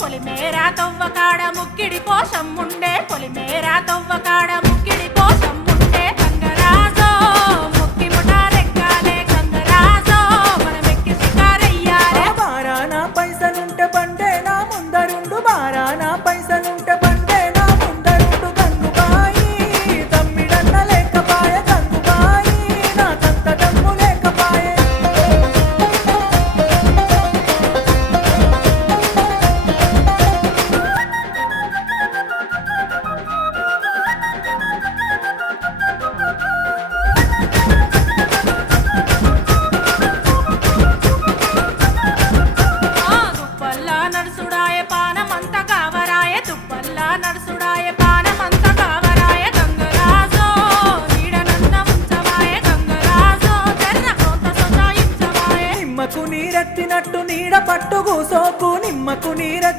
పొలిమేరా తవ్వకాడ ముక్కిడి పోషం ఉండే పొలిమేరా తవ్వకాడ ముక్కిడి పోషం ఉండే గంగరాజో ముక్కి ముఠారెక్కాలే గంగరాజో మనమెక్కి షికారయ్యాలే బారాన పైసలుంటే బండే నా ముందరుండు బారాన పైసలుంటే బండే నా ముందరుండు గంగుబాయి తమ్మిడన్న లేకపాయ గంగుబాయి నా కంత దమ్ము లేకపాయే దుప్పల్లా నడుసుడాయ పానమంత కావరాయ దుప్పల్లా నడుసుడాయ పానమంత కావరాయ గంగరాజో నీడనన్న ఉంచవాయ గంగరాజో తెర్ర కొంత సొంత ఇంచవాయ నిమ్మకు నీరెత్తినట్టు నీడ పట్టు కూసోకు నిమ్మకు నీరెత్తి